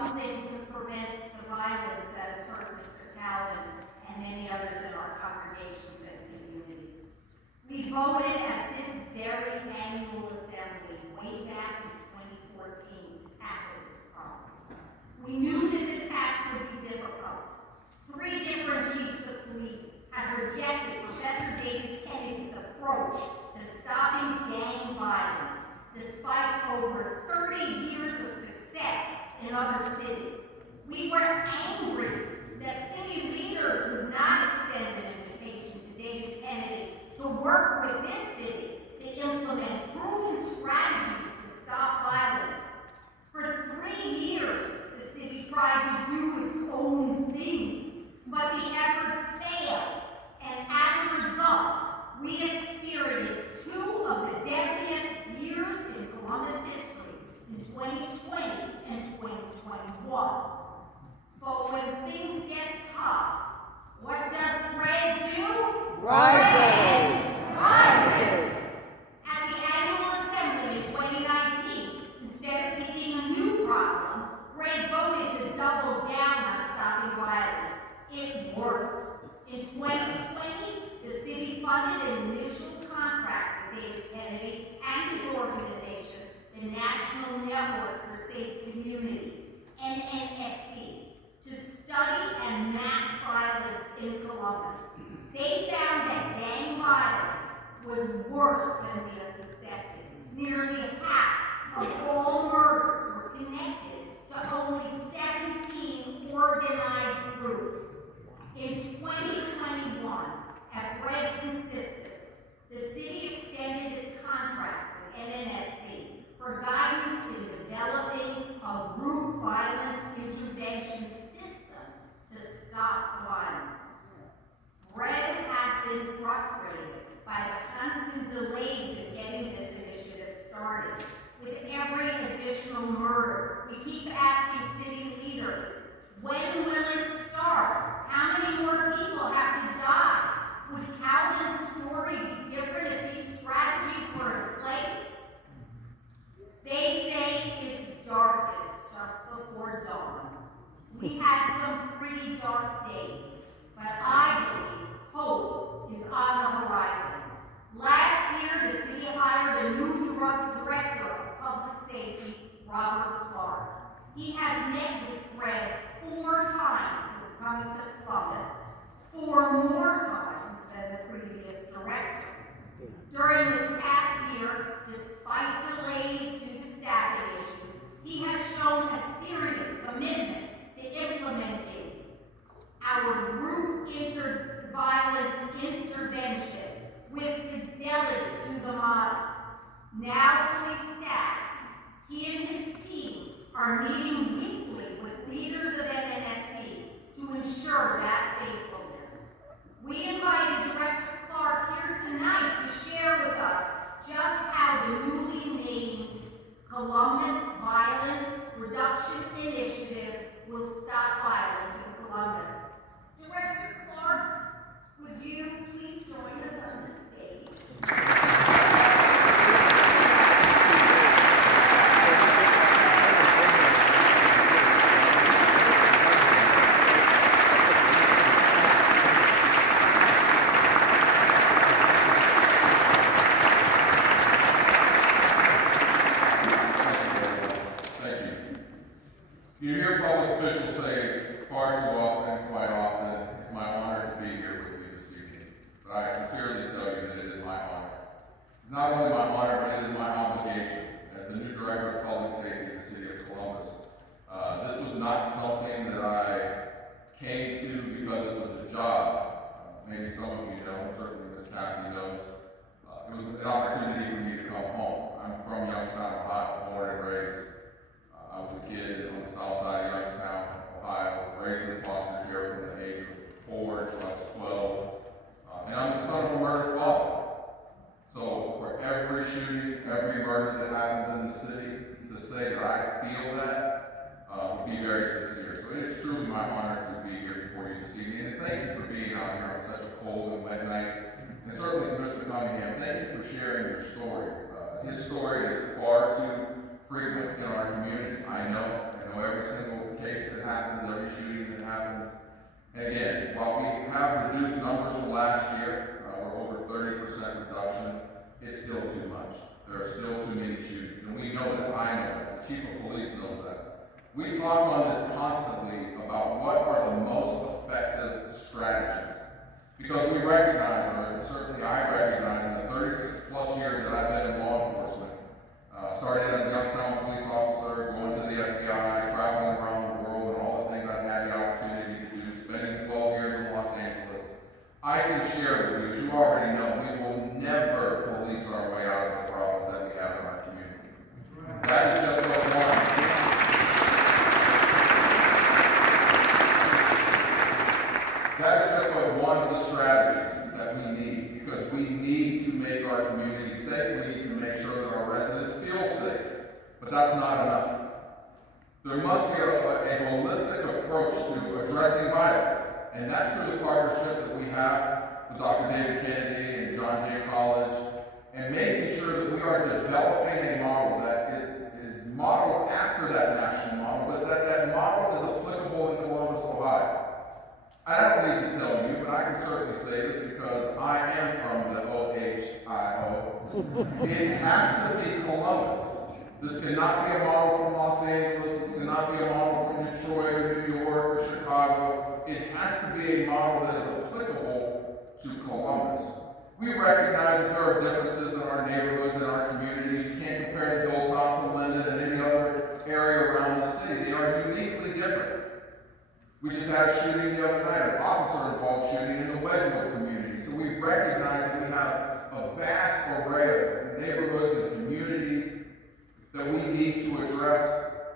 something to prevent the violence that has hurt Mr. Calvin and many others in our congregations and communities. We voted at this very annual assembly way back in 2014 to tackle this problem. We knew that the task would be difficult. 3 different chiefs of police had rejected Professor David Kennedy's approach to stopping gang violence, despite over 30 years of success in other cities. We were angry that city leaders would not extend an invitation to David Kennedy to work with this city to implement proven strategies to stop violence. For 3 years, the city tried to do its own thing, but the effort failed, and as a result, we experienced 2 of the deadliest years in Columbus history in 2020 and 2021. But when things get tough, what does Greg do? Rises! Rises! At the annual assembly in 2019, instead of picking a new problem, Greg voted to double down on stopping violence. It worked. In 2020, the city funded an initial contract with David Kennedy and his organization, the National Network for Safe Communities, NNSC, to study and map violence in Columbus. They found that gang violence was worse than we had suspected. Nearly half of all murders were connected to only 17 organized groups. In 2021, at Greg's insistence, the city extended its contract with NNSC for guidance in developing a group violence intervention system to stop violence. Greg has been frustrated by the constant delays in getting this initiative started. With every additional murder, we keep asking city leaders, when will it start? How many more people have to die? Would Calvin's story be different if these strategies were in place? They say it's darkest just before dawn. We had some pretty dark days, but I believe hope is on the horizon. Last year, the city hired a new director of public safety, Robert Clark. He has met with Greg 4 times since coming to Columbus, 4 more times than the previous director. During this past year, despite delays due to staffing issues, he has shown a serious commitment to implementing our group violence intervention with fidelity to the model. Now fully staffed, he and his team are meeting weekly with leaders of NNSC to ensure that faithfulness. We invited Director Clark here tonight to share with us just how the newly named Columbus Violence Reduction Initiative will stop violence in Columbus. Director Clark, would you please join us on the stage? You hear public officials say far too often, quite often, it's my honor to be here with you this evening. But I sincerely tell you that it is my honor. It's not only my honor, but it is my obligation as the new director of public safety in the city of Columbus. This was not something that I came to because it was a job. Maybe some of you know, certainly Ms. Kathy knows. It was an opportunity for me to come home. I'm from Youngstown, Ohio, born and raised. I was a kid on the south side of Youngstown, Ohio, raised in foster care from the age of 4 to I was 12. And I'm the son of a murdered father. So for every shooting, every murder that happens in the city, to say that I feel that would be very sincere. So it is truly my honor to be here before you this evening. And thank you for being out here on such a cold and wet night. And certainly to Mr. Cunningham, thank you for sharing your story. His story is far too frequent in our community. I know, and know every single case that happens, every shooting that happens. And again, while we have reduced numbers from last year, we're over 30% reduction, it's still too much. There are still too many shootings, and we know that, I know that, the chief of police knows that. We talk on this constantly about what are the most effective strategies. Because we recognize, and certainly I recognize in the 36 plus years that I've been in law enforcement, started as a Youngstown police officer, going to the FBI, traveling around the world, and all the things I've had the opportunity to do, spending 12 years in Los Angeles, I can share with you, as you already know, we will never police our way out of the problems that we have in our community. That is just what's wrong. That is just one of the strategies that we need, because we need to make our community safe. We need to make sure that our residents feel safe. But that's not enough. There must be a holistic approach to addressing violence, and that's through the partnership that we have with Dr. David Kennedy and John Jay College, and making sure that we are developing a model that is modeled after that national model, but that model is applicable in Columbus, Ohio. I don't need to tell you, but I can certainly say this because I am from the OHIO. It has to be Columbus. This cannot be a model from Los Angeles. This cannot be a model from Detroit or New York or Chicago. It has to be a model that is applicable to Columbus. We recognize that there are differences in our neighborhoods and our communities. You can't compare the Hilltop to Linden and any other area around the city. They are uniquely different. We just had a shooting the other night, an officer-involved shooting in the Wedgwood community. So we recognize that we have a vast array of neighborhoods and communities that we need to address,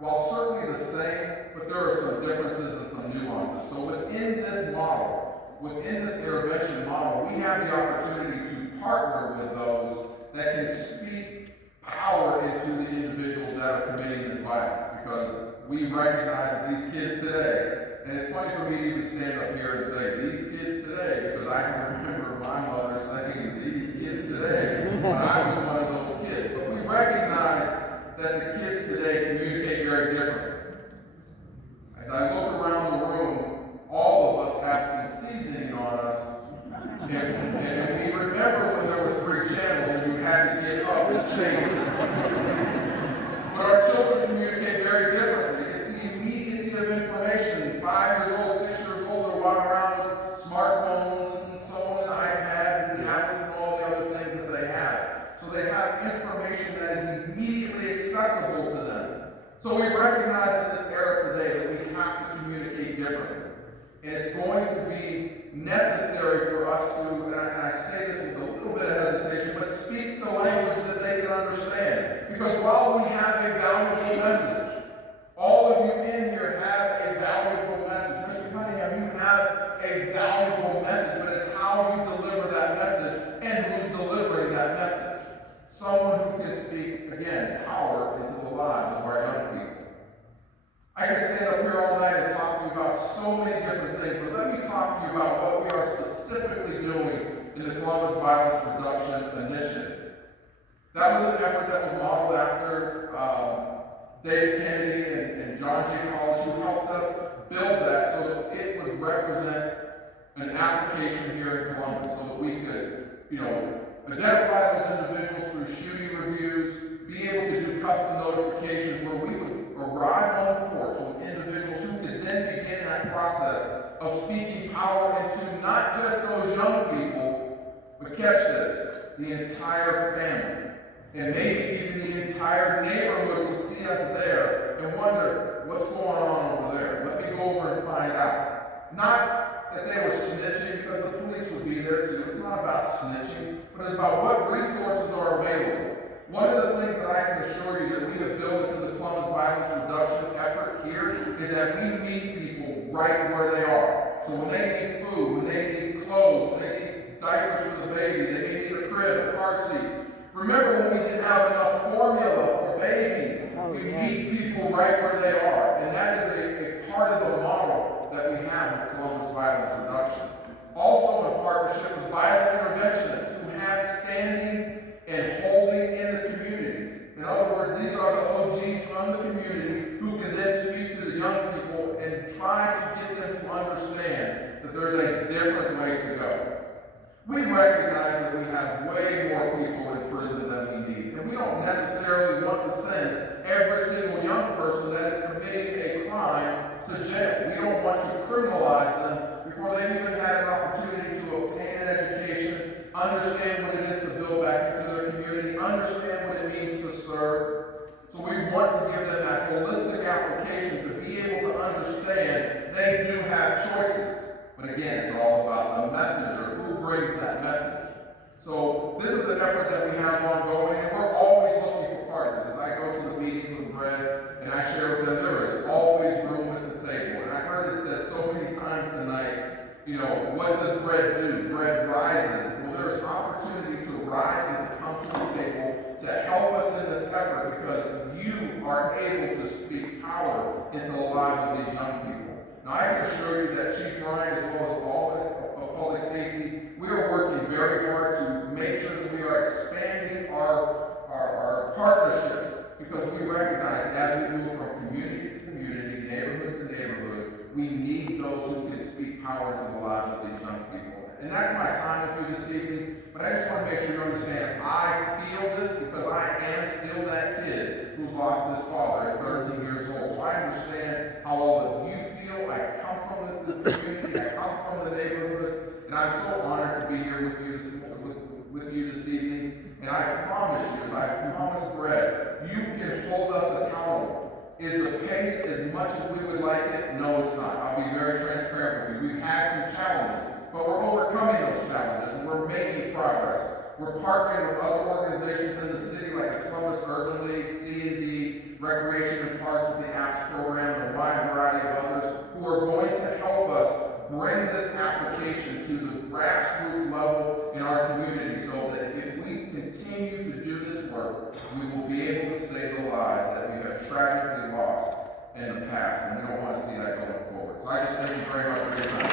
while certainly the same, but there are some differences and some nuances. So within this model, within this intervention model, we have the opportunity to partner with those that can speak power into the individuals that are committing this violence, because we recognize that these kids today, and it's funny for me to even stand up here and say, these kids today, because I can remember my mother saying, these kids today, when I was one of those kids. But we recognize that the kids today communicate very differently. As I look around the room, all of us have some seasoning on us, and we remember when there were 3 channels and you had to get up to change. But our children communicate very differently. It's the immediacy of information. 5 years old, 6 years old, they're walking around with smartphones and so on, and iPads and tablets and all the other things that they have. So they have information that is immediately accessible to them. So we recognize in this era today that we have to communicate differently. And it's going to be necessary for us to, and I say this with a little bit of hesitation, but speak the language that they can understand. Because while we have a valuable message, all of you in here have a valuable message. Mr. Cunningham, you have a valuable message, but it's how you deliver that message and who's delivering that message. Someone who can speak, again, power into the lives of our young people. I can stand up here all night and talk to you about so many different things, but let me talk to you about what we are specifically doing in the Columbus Violence Reduction Initiative. That was an effort that was modeled after David Kennedy and John Jay College, who helped us build that so that it would represent an application here in Columbus, so that we could, identify those individuals through shooting reviews, be able to do custom notifications where we would arrive on the porch with individuals who could then begin that process of speaking power into not just those young people, but catch this, the entire family. And maybe even the entire neighborhood would see us there and wonder, what's going on over there? Let me go over and find out. Not that they were snitching, because the police would be there too. It's not about snitching, but it's about what resources are available. One of the things that I can assure you that we have built into the Columbus Violence Reduction effort here is that we meet people right where they are. So when they need food, when they need clothes, when they need diapers for the baby, they may need a crib, a car seat. Remember when we didn't have enough formula for babies? We meet people right where they are. And that is a part of the model that we have with Columbus Violence Reduction. Also in partnership with violent interventionists who have standing and holding in the communities. In other words, these are the OGs from the community who can then speak and try to get them to understand that there's a different way to go. We recognize that we have way more people in prison than we need, and we don't necessarily want to send every single young person that is committing a crime to jail. We don't want to criminalize them before they've even had an opportunity to obtain an education, understand what it is to build back into their community, understand what it means to serve. So we want to give them that holistic application to be able to understand they do have choices. But again, it's all about the messenger, who brings that message. So this is an effort that we have ongoing, and we're always looking for partners. As I go to the meetings with Bread and I share with them, there is always room at the table. And I heard it said so many times tonight, you know, what does Bread do? Bread rises. Well, there's opportunity to rise and to come to the table to help us in this effort, because you are able to speak power into the lives of these young people. Now, I can assure you that Chief Ryan, as well as all of public safety, we are working very hard to make sure that we are expanding our partnerships, because we recognize as we move from community to community, neighborhood to neighborhood, we need those who can speak power into the lives of these young people. And that's my time with you this evening, but I just want to make sure you understand, I feel this because I am still that kid who lost his father at 13 years old. So I understand how all of you feel. I come from the community, I come from the neighborhood, and I'm so honored to be here with you this evening. And I promise you, as I promised Brett, you can hold us accountable. Is the pace as much as we would like it? No, it's not. I'll be very transparent with you. We've had some challenges, but we're overcoming those challenges, and we're making progress. We're partnering with other organizations in the city, like the Columbus Urban League, C&D, Recreation and Parks with the APPS program, and a wide variety of others, who are going to help us bring this application to the grassroots level in our community, so that if we continue to do this work, we will be able to save the lives that we have tragically lost in the past, and we don't want to see that going forward. So I just thank you very much for your time.